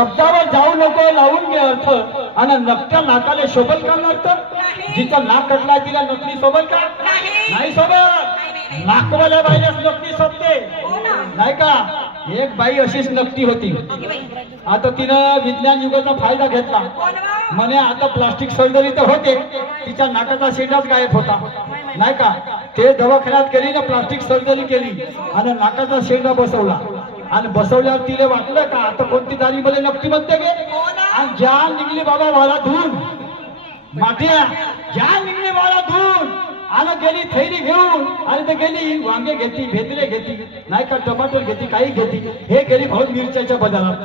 शब्दावर जाऊ नको लावून घे अर्थ. आणि नकट्या नाकाले शोभल का अर्थ जिचा नाक कटला तिला नकली शोभल का? नाही. सोबत नाकवाल्या बाईलाच नकली शोभते. हो नाही का? एक बाई अशीच नकटी होती. आता तिनं विज्ञान युगाचा फायदा घेतला? म्हणे आता प्लास्टिक सर्जरी तर होते. तिच्या नाकाचा शेंडाच गायब होता. नाही का? ते दवाखान्यात गेली ना प्लास्टिक सर्जरी केली आणि नाकाचा शेंडा बसवला. आणि बसवल्यावर तिला वाटलं का? आता कोणती दारी मध्ये नक्की म्हणते गे आणि ज्या निघली बाबा मला धुवून. माठ्या ज्या निघली मला धुवून आणि गेली थैली घेऊन आणि ते गेली वांगे घेतली भेदरे घेतली नाही का टमाटर घेतली काही घेतली हे गेली भाऊ मिरच्याच्या बाजारात.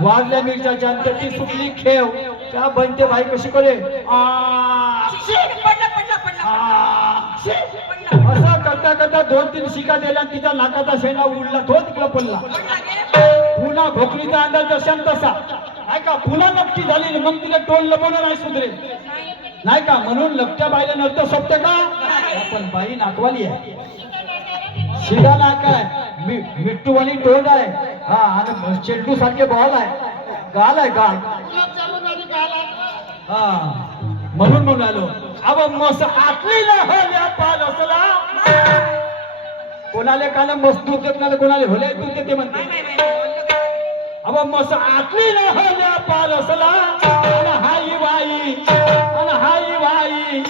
वाढल्या मिरच्याच्या आणि त्याची सुटली खेव. त्या बनते बाई कशी करे? आ, करता करता दोन तीन शिका दिल्या तिच्या नाकाचा शेणा उडला तो तिकडे पडला. पुन्हा भोकरीचा अंदाज जसा न तसा. ऐका पुन्हा नक्की झाली मग तिला टोल लपवणं नाही सुधरे. नाही. का म्हणून लपट्या बाईला नव्हतं सोपते का? पण बाई नाकवाली आहे. शिधा नाक आहे. मि- मिट्टूवाली टोल आहे. हा आणि चेंडू सारखे बॉल आहे. गाल आहे गाल. हा म्हणून म्हणून आलो. अब मस आतली ना होल्या पालसला. कोणाले काल मस्त देत नाही कोणाले होले दूध देते म्हणते? अब मस आटली ना होल्या पालसला अन हाई बाई अन हाई बाई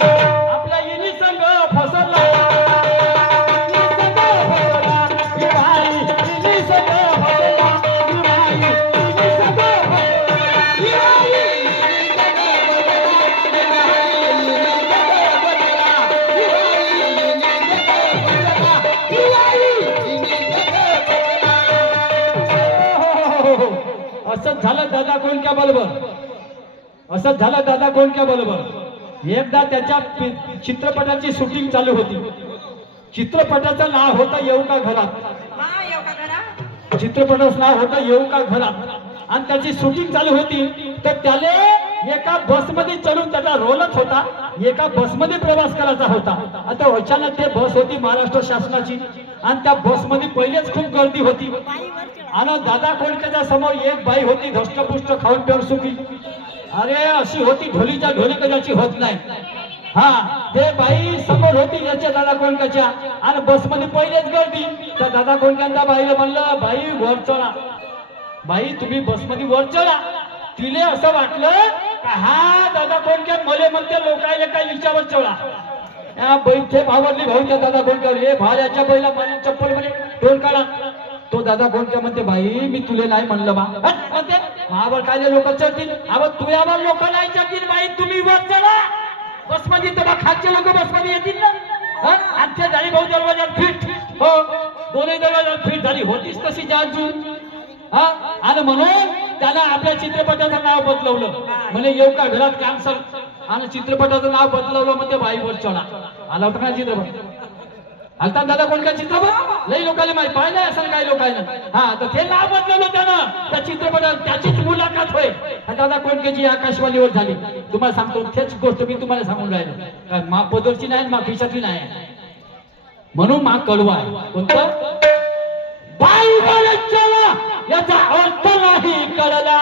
दादा कोणत्या बरोबर असंच झालं दादा कोणत्या बरोबर एकदा त्याच्या चित्रपटाची शूटिंग चालू होती. चित्रपटाचं नाव होतं येऊ का घरात? चित्रपटाचं नाव होतं येऊ का घरात. आणि त्याची शूटिंग चालू होती. तर त्याले एका बसमध्ये चढून त्याचा रोलच होता. एका बसमध्ये प्रवास करायचा होता. आता अचानक ते बस होती महाराष्ट्र शासनाची. आणि त्या बसमध्ये पहिलेच खूप गर्दी होती. आणि दादा कोणत्याच्या समोर एक बाई होती धष्टपुष्ट खाऊन पिऊन सुखी. अरे अशी होती ढोलीच्या ढोली कदाची होत नाही. हा ते बाई समोर होती याच्या दादा कोणत्याच्या? आणि बसमध्ये पहिलेच गर्दी. तर दादा कोणत्यांदा बाईला म्हणलं बाई वर चढा. बाई तुम्ही बसमध्ये वर चढा. तिले असं वाटलं हा दादा कोणत्या मले म्हणते लोकायला काय विचारवर चढा. या बैठे भावरली भाऊ त्या दादा कोणत्यावर. हे भार याच्या बैला माझ्या चप्पलमध्ये टोल काढा. दादा कोणत्या म्हणते बाई मी तुले नाही म्हणलं बा. म्हणते महावर काय लोक चढतील. अहो तुझ्यावर लोक नाही चढतील बाई तुम्ही वर चढा. बसमध्ये तर खालचे लोक बसमध्ये येतील ना. आजच्या झाली भाऊ दरवाजा फिट. हो दोन्ही दरवाजा फिट झाली होतीच तशी जाजू. हा आणि म्हणून त्याला आपल्या चित्रपटाचं नाव बदलवलं. म्हणे येऊ का घरात कॅन्सर आणि चित्रपटाचं नाव बदलवलं म्हणजे बाईवर चढा. आला होता का चित्रपट? आता दादा कोणत्या चित्रपट लई लोकांनी माहिती पाहिलं असं काही लोकांना. हा तर ते नाव बदललो त्यानं. त्या चित्रपटात त्याचीच मुलाखत होय. दादा कोणत्याची आकाशवाणीवर झाली? तुम्हाला सांगतो तेच गोष्ट मी तुम्हाला सांगून राहिलो. मा पदरची नाही मा खिशातली नाही. म्हणून मा कळवा. कोणतं? बाई याचा अर्थ नाही कळला.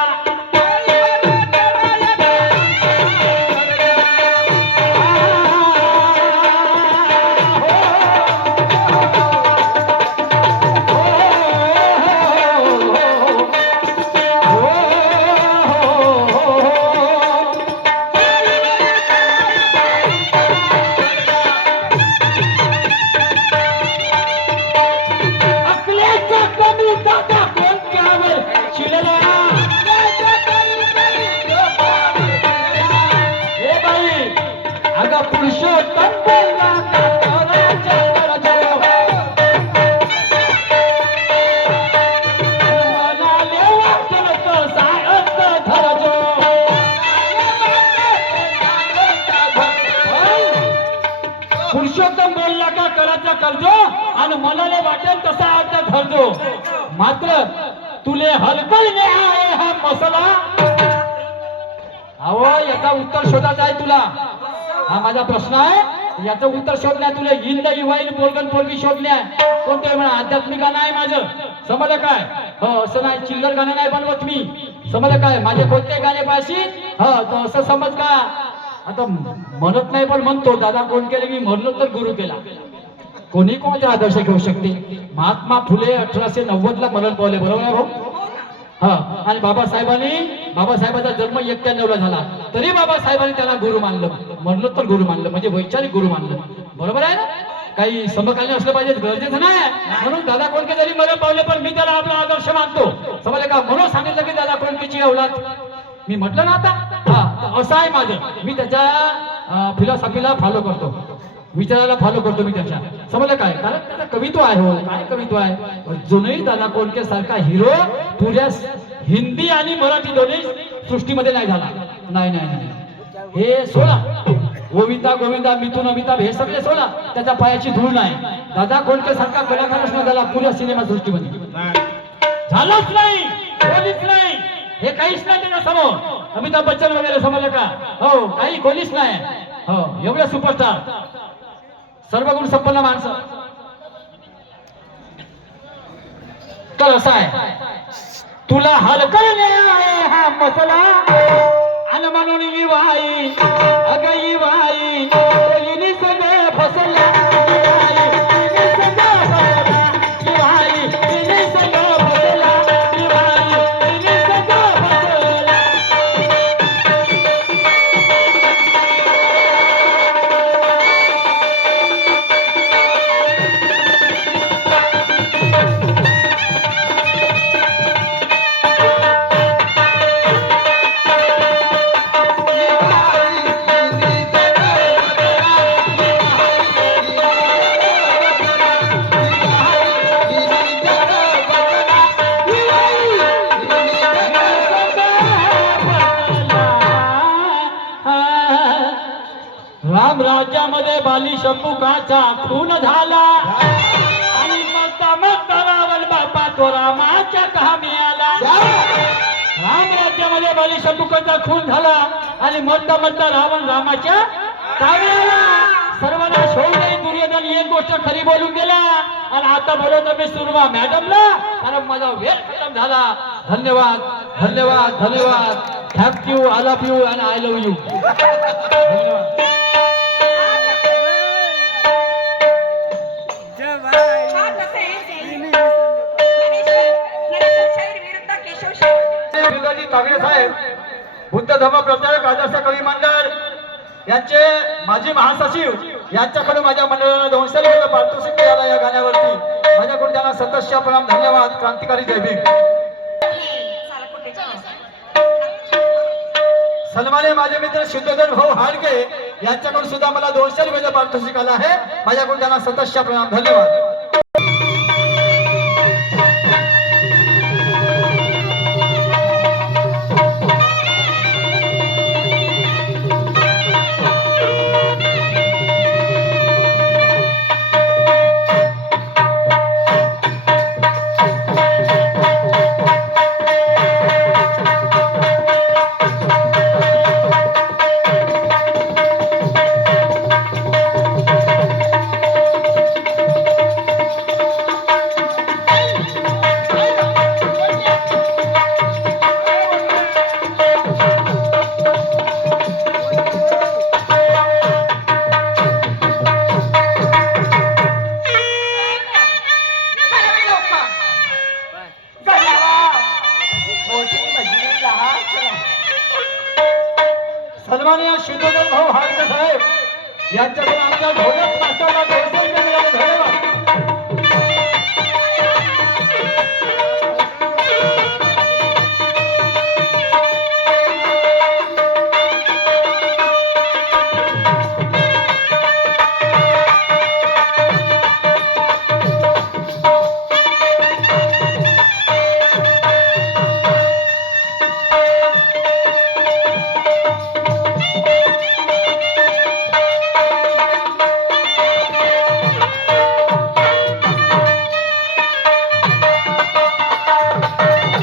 करजो आणि मनाला वाटेल तसा अर्थ धरजो. मात्र तुले हलकल आहे हा मसाला. अहो याचा उत्तर शोधायचा आहे तुला. हा माझा प्रश्न आहे. याचं उत्तर शोधण्या तुला हिंद युवाईल पोरगन पोरगी शोधणे कोणते म्हणा आध्यात्मिका नाही माझं. समजलं काय? हो असं नाही चिल्लर गाणं नाही बनवत मी. समजलं काय? माझे कोणते गाणे पाशी हो तो असं समज का? आता म्हणत नाही पण म्हणतो. दादा कोण केले? मी म्हणलो तर गुरु केला. कोणी कोणाचे आदर्श घेऊ शकते? महात्मा फुले अठराशे नव्वद ला मरण पावले बरोबर आहे भाऊ? हो हा आणि बाबासाहेबांनी बाबासाहेबांचा जन्म एक्क्याण्णव ला झाला. तरी बाबासाहेबांनी त्याला गुरु मानलं. म्हणलं तर गुरु मानलं म्हणजे वैचारिक गुरु मानलं. बरोबर आहे ना? काही समकालीन असलं पाहिजे गरजेचं नाही. म्हणून दादा कोणके जरी मरण पावले पण मी त्याला आपला आदर्श मानतो. समजलं का? म्हणून सांगितलं की दादा कोणकेची अवलाद मी म्हटलं ना आता? हा असं आहे माझं. मी त्याच्या फिलॉसॉफीला फॉलो करतो. विचाराला फॉलो करतो मी त्याच्या. समजलं काय? कारण त्याचा कवित्व आहे हो. काय कवित्व आहे? जुनही दादा कोणके सारखा हिरो पुऱ्या हिंदी आणि मराठी दोन्ही सृष्टीमध्ये नाही झाला. नाही नाही नाही. हे सोडा गोविंदा गोविंदा मिथून अमिताभ हे सगळे सोडा त्याच्या पायाची धूळ नाही. दादा कोणके सारखा कलाकारच नाही झाला पुऱ्या सिनेमा सृष्टीमध्ये. झालंच नाही. कोणीच नाही. हे काहीच नाही त्याच्यासमोर. अमिताभ बच्चन वगैरे समजलं का? हो काही कोणीच नाही. हो एवढे सुपरस्टार सर्व गुण संपन्न माणसं. तर असं आहे. तुला हलकले आहे हा मसला. अन म्हणून ही वाई. अग राम राज्यामध्ये बाली शंभुकाचा खून झाला. आणि मरता मग रावण बापा तो रामाच्या कामी आला. राम राज्यामध्ये बाली शंभुकाचा खून झाला. आणि मरता मरता रावण रामाच्या कामी आला. सर्वांना शोधले दुर्योधन एक गोष्ट खरी बोलून गेला. आणि आता बोलवतो मी सुरमा मॅडमला. कारण माझा वेळ खतम झाला. धन्यवाद धन्यवाद धन्यवाद. Thank you I love you and I love you धन्यवाद. धर्म प्रचारक आदर्श कवी मंडळ. यांचे माजी महासचिव यांच्याकडून माझ्या मंडळाला दोनशे रुपये पारितोषिक मिळाला या गाण्यावरती. माझ्याकडून त्यांना सतस्य प्रणाम धन्यवाद. क्रांतिकारी जयभीम सन्माने माझे मित्र शुद्धधन भाऊ हाडके यांच्याकडून सुद्धा मला दोनशे रुपयाचं पारितोषिक आलं आहे. माझ्याकडून त्यांना सतस्य प्रणाम धन्यवाद.